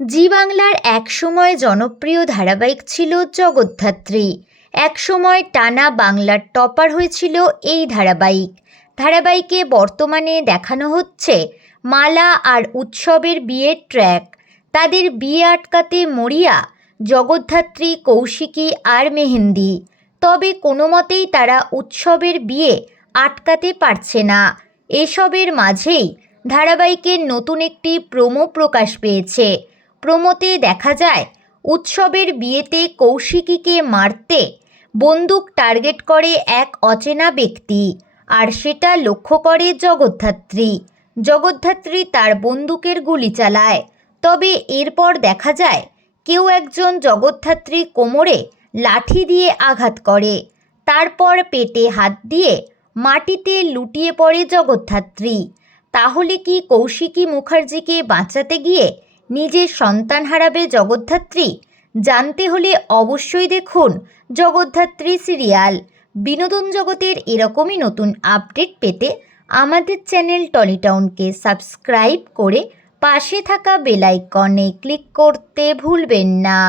জি বাংলার একসময় জনপ্রিয় ধারাবাহিক ছিল জগদ্ধাত্রী। একসময় টানা বাংলার টপার হয়েছিল এই ধারাবাহিক। ধারাবাহিকে বর্তমানে দেখানো হচ্ছে মালা আর উৎসবের বিয়ের ট্র্যাক। তাদের বিয়ে আটকাতে মরিয়া, জগদ্ধাত্রী, কৌশিকী আর মেহেন্দি। তবে কোনো মতেই তারা উৎসবের বিয়ে আটকাতে পারছে না। এসবের মাঝেই ধারাবাহিকের নতুন একটি প্রোমো প্রকাশ পেয়েছে। প্রোমোতে দেখা যায়, উৎসবের বিয়েতে কৌশিকীকে মারতে বন্দুক টার্গেট করে এক অচেনা ব্যক্তি আর সেটা লক্ষ্য করে জগদ্ধাত্রী। জগদ্ধাত্রী তার বন্দুকের গুলি চালায়। তবে এরপর দেখা যায়, কেউ একজন জগদ্ধাত্রী কোমরে লাঠি দিয়ে আঘাত করে। তারপর পেটে হাত দিয়ে মাটিতে লুটিয়ে পড়ে জগদ্ধাত্রী। তাহলে কি কৌশিকী মুখার্জিকে বাঁচাতে গিয়ে নিজের সন্তান হারাবে জগদ্ধাত্রী? জানতে হলে অবশ্যই দেখুন জগদ্ধাত্রী সিরিয়াল। বিনোদন জগতের এরকমই নতুন আপডেট পেতে আমাদের চ্যানেল টলিটাউনকে সাবস্ক্রাইব করে পাশে থাকা বেলাইকনে ক্লিক করতে ভুলবেন না।